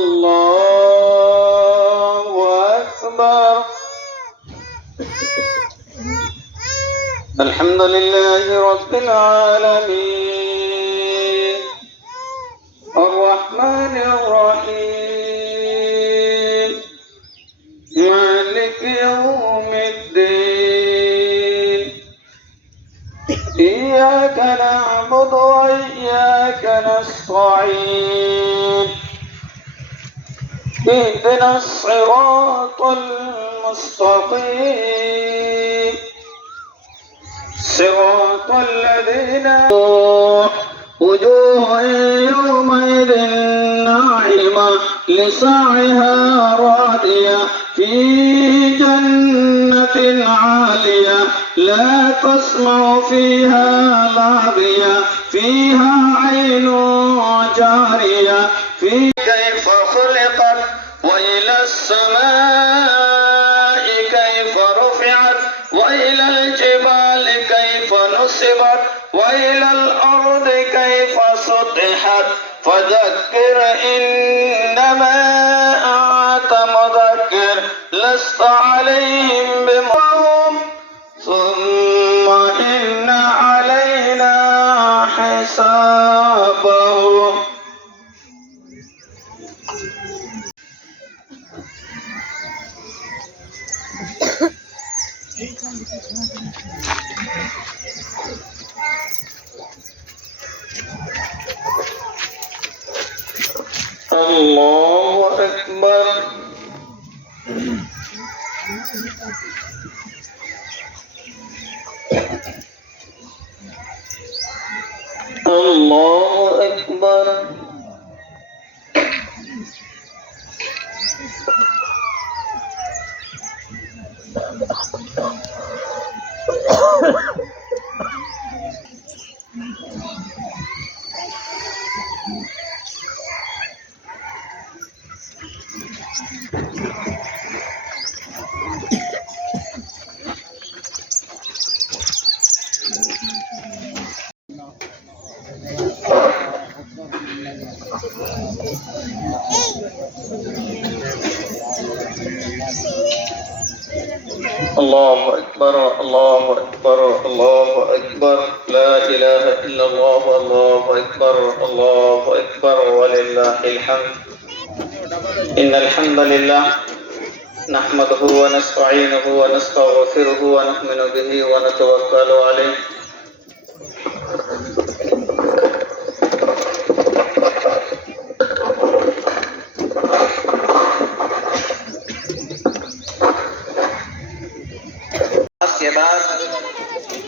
الله أكبر. الحمد لله رب العالمين الرحمن الرحيم مالك يوم الدين إياك نعبد وإياك نستعين اهدنا الصراط المستقيم صراط الذين وجوه يومئذ ناعمة لسعيها راضية في جنة عالية لا تسمع فيها لاغية فيها عين جارية في كيف خلقت وإلى السماء كيف رفعت وإلى الجبال كيف نصبت وإلى الأرض كيف سطحت فذكر إنما أنت مذكر لست عليهم بمحرم ثم إن علينا حسابهم. الله أكبر. الله أكبر. الله أكبر الله أكبر الله أكبر لا إله إلا الله الله أكبر الله أكبر ولله الحمد. إن الحمد لله نحمده ونستعينه ونستغفره ونؤمن به ونتوكل عليه کے بعد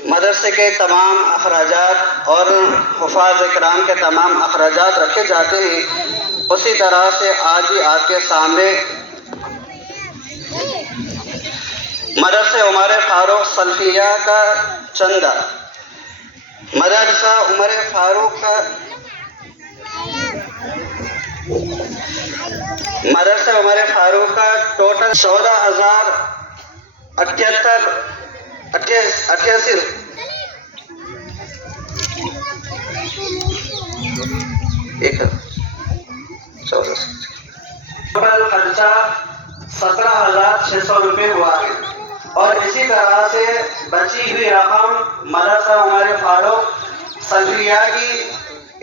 مدرسے کے تمام اخراجات اور حفاظ کرام کے تمام اخراجات رکھے جاتے ہیں، اسی طرح سے آج ہی آپ کے سامنے مدرسہ عمر فاروق سلفیہ کا چندہ، مدرسہ عمر فاروق کا ٹوٹل 14,088 ٹوٹل خرچہ 17,600 روپے ہوا ہے، اور اسی طرح سے بچی ہوئی رقم مدرسہ عمر فاروق سلفیہ کی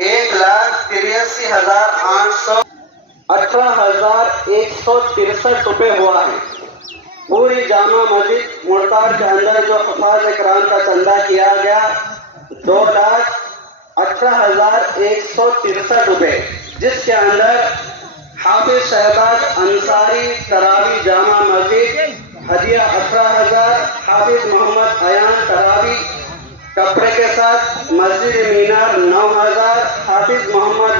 1,83,818,163 روپے ہوا ہے۔ پوری جامع مسجد مڑتاڑ کے اندر جو حفاظ کرام کا چندہ کیا گیا 2,18,163 روپے، جس کے اندر حافظ شہباز انصاری تراوی جامع مسجد ہدیہ 18,000، حافظ محمد ایان تراوی کپڑے کے ساتھ مسجد مینار 9,000، حافظ محمد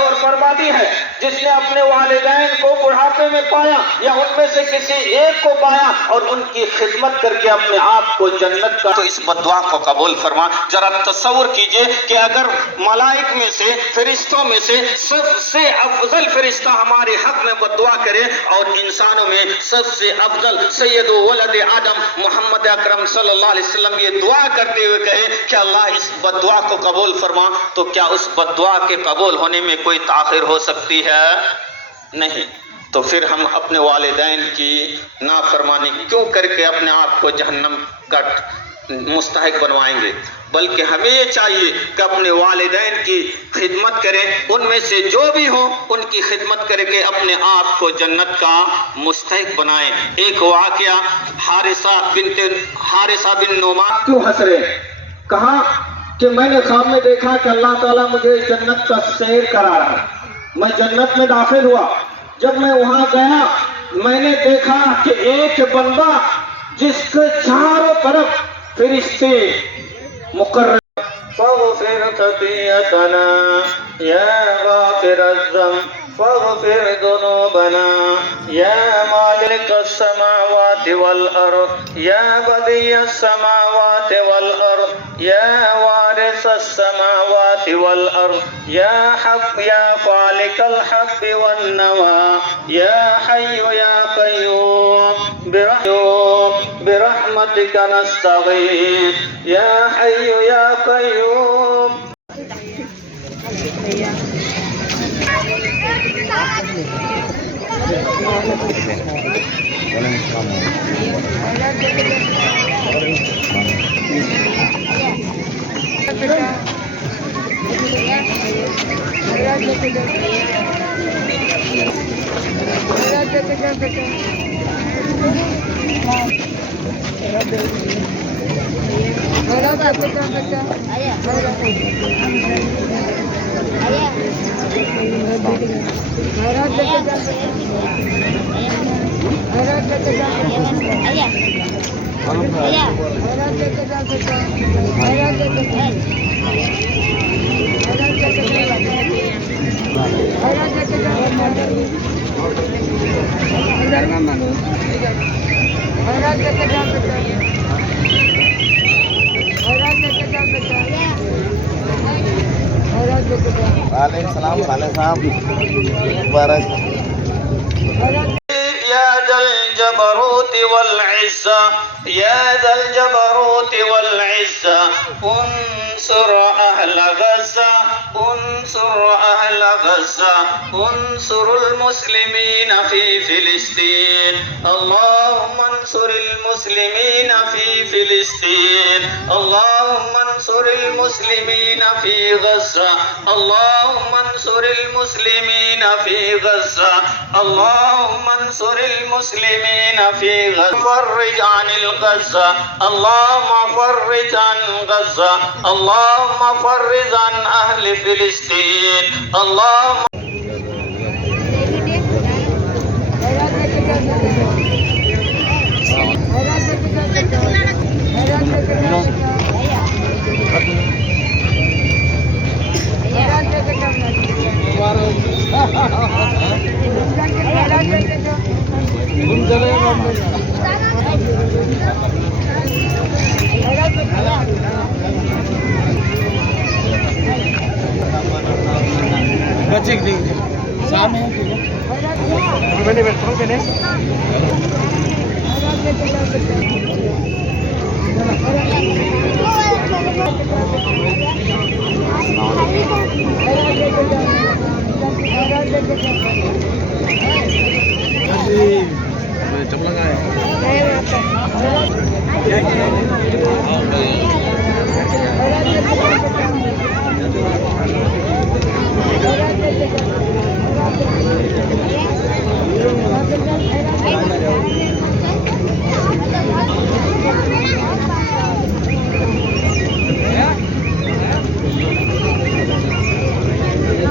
اور بربادی ہے جس نے اپنے والدین کو بڑھاپے میں پایا یا ان میں سے کسی ایک کو پایا اور ان کی خدمت کر کے اپنے آپ کو جنت کا، تو اس بددعا کو قبول فرما۔ ذرا تصور کیجئے کہ اگر ملائک میں سے فرشتوں میں سے سب سے افضل فرشتہ ہمارے حق میں بددعا کرے اور انسانوں میں سب سے افضل سید ولد آدم محمد اکرم صلی اللہ علیہ وسلم یہ دعا کرتے ہوئے کہے کہ اللہ اس بددعا کو قبول فرما، تو کیا اس بددعا کے قبول ہونے میں کوئی تاخیر ہو سکتی ہے؟ نہیں تو پھر ہم اپنے والدین کی نافرمانی کیوں کر کے اپنے آپ کو جہنم کا مستحق بنوائیں گے؟ بلکہ ہمیں یہ چاہیے کہ اپنے والدین کی خدمت کریں، ان میں سے جو بھی ہوں ان کی خدمت کر کے اپنے آپ کو جنت کا مستحق بنائیں۔ ایک واقعہ حارثہ بن نعمان کیوں ہنس رہے ہیں؟ کہا کہ میں نے خواب میں دیکھا کہ اللہ تعالیٰ مجھے جنت کا سیر کرا رہا ہے، میں جنت میں داخل ہوا، جب میں وہاں گیا میں نے دیکھا کہ ایک بندہ جس کے چاروں طرف فرشتے مقرر فاغفر خطیئتنا یا غافر الذنب فاغفر ذنوبنا یا مالک السماوات والارض یا بدیع السماوات والارض یا وارث السماوات والارض یا حق یا خالق الحب والنوى یا حی یا قیوم برحمتک نستغیث یا حی یا قیوم۔ وعلیکم السلام خالد صاحب مبارک۔ یا ذا الجبروت والعزة یا ذا الجبروت والعزة انصر اہل غزة انصر اہل غزة انصر المسلمین فی فلسطین اللهم انصر المسلمین فی فلسطین اللهم انصر المسلمین فی غزة اللهم انصر المسلمین فی غزة اللهم انصر المسلمین فی غزة فرج عن الغزة اللهم فرج عن غزة اللهم فرج عن اہل فلسطین اللهم بچے کے سامنے چپلا کا السلام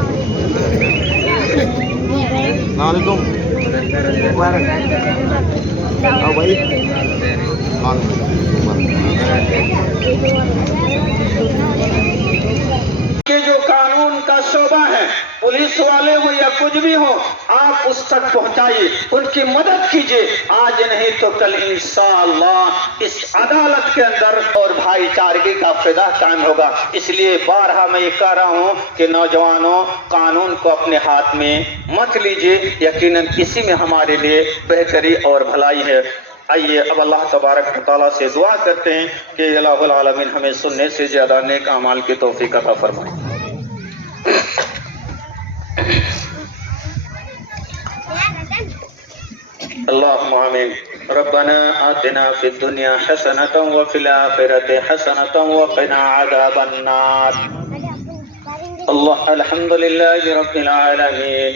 کہ جو قانون کا شعبہ ہے، پولیس والے ہوں یا کچھ بھی ہو، آپ اس تک پہنچائیے، ان کی مدد کیجیے، آج نہیں تو کل انشاءاللہ اس عدالت کے اندر اور بھائی چارگی کا فضا قائم ہوگا۔ اس لیے بارہا میں یہ کہہ رہا ہوں کہ نوجوانوں قانون کو اپنے ہاتھ میں مت لیجیے، یقیناً اسی میں ہمارے لیے بہتری اور بھلائی ہے۔ آئیے اب اللہ تبارک و تعالیٰ سے دعا کرتے ہیں کہ الہ العالمین ہمیں سننے سے زیادہ نیک اعمال کی توفیق عطا فرمائے۔ اللهم آمين. ربنا آتنا في الدنيا حسنة وفي الآخرة حسنة وقنا عذاب النار. الحمد لله رب العالمين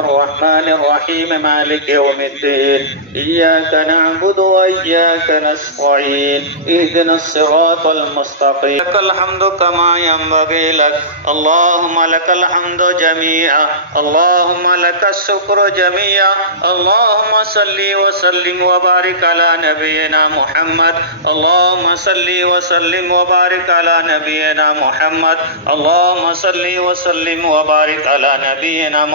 الرحمن الرحيم مالك يوم الدين إياك نعبد وإياك نستعين اهدنا الصراط المستقيم. لك الحمد كما ينبغي لك اللهم لك الحمد جميعا اللهم لك الشكر جميعا. اللهم صل وسلم وبارك على نبينا محمد اللهم صل وسلم وبارك على نبينا محمد اللهم صل وسلم وبارك على نبينا محمد.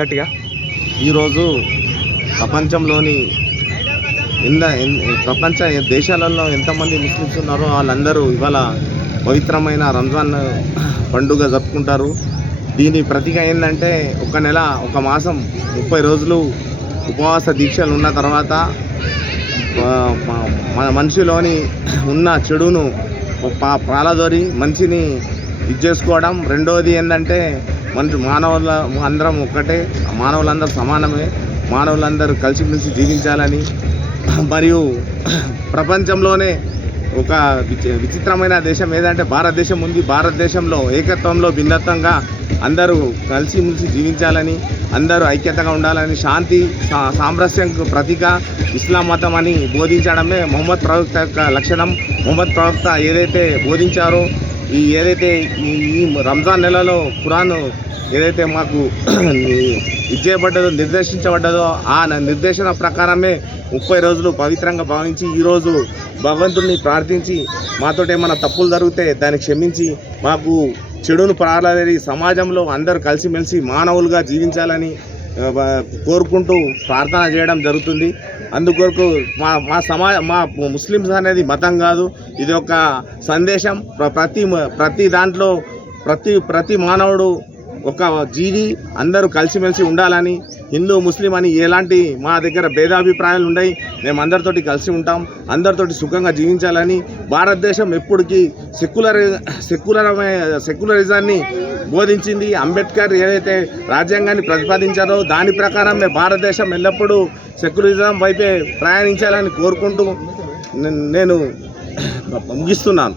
గట్టిగా ఈరోజు ప్రపంచంలోని ప్రపంచ దేశాలలో ఎంతమంది ముస్లిమ్స్ ఉన్నారో వాళ్ళందరూ ఇవాళ పవిత్రమైన రంజాన్ పండుగ జరుపుకుంటారు. దీని ప్రతీక ఏంటంటే ఒక నెల ఒక మాసం 30 రోజులు ఉపవాస దీక్షలు ఉన్న తర్వాత మన మనిషిలోని ఉన్న చెడును పాలదోరి మంచిని చేసుకోవడం. రెండవది ఏంటంటే మానవుల అందరం ఒక్కటే, మానవులందరూ సమానమే. మానవులందరూ కలిసిమెలిసి జీవించాలని మరియు ప్రపంచంలోనే ఒక విచిత్రమైన దేశం ఏదంటే భారతదేశం ఉంది. భారతదేశంలో ఏకత్వంలో భిన్నత్వంగా అందరూ కలిసిమెలిసి జీవించాలని, అందరూ ఐక్యతగా ఉండాలని, శాంతి సామరస్యంకు ప్రతీక ఇస్లాం మతం అని బోధించడమే మొహమ్మద్ ప్రవక్త యొక్క లక్షణం. మొహమ్మద్ ప్రవక్త ఏదైతే బోధించారో ఏదైతే ఈ రంజాన్ నెలలో ఖురాన్ ఏదైతే మాకు ఇచ్చేయబడ్డదో నిర్దేశించబడ్డదో ఆ నిర్దేశన ప్రకారమే 30 రోజులు పవిత్రంగా భావించి ఈరోజు భగవంతుడిని ప్రార్థించి మాతో ఏమైనా తప్పులు జరిగితే దాన్ని క్షమించి మాకు చెడును ప్రారంభి సమాజంలో అందరూ కలిసిమెలిసి మానవులుగా జీవించాలని కోరుకుంటూ ప్రార్థన చేయడం జరుగుతుంది. అందుకొరకు మా ముస్లిమ్స్ అనేది మతం కాదు, ఇది ఒక సందేశం. ప్రతి దాంట్లో ప్రతి మానవుడు ఒక జీవి, అందరూ కలిసిమెలిసి ఉండాలని, హిందూ ముస్లిం అని ఎలాంటి మా దగ్గర భేదాభిప్రాయాలు ఉన్నాయి. మేము అందరితోటి కలిసి ఉంటాం, అందరితోటి సుఖంగా జీవించాలని. భారతదేశం ఎప్పటికీ సెక్యులరిజాన్ని బోధించింది. అంబేద్కర్ ఏదైతే రాజ్యాంగాన్ని ప్రతిపాదించారో దాని ప్రకారమే భారతదేశం ఎల్లప్పుడూ సెక్యులరిజం వైపే ప్రయాణించాలని కోరుకుంటూ నేను ముగిస్తున్నాను.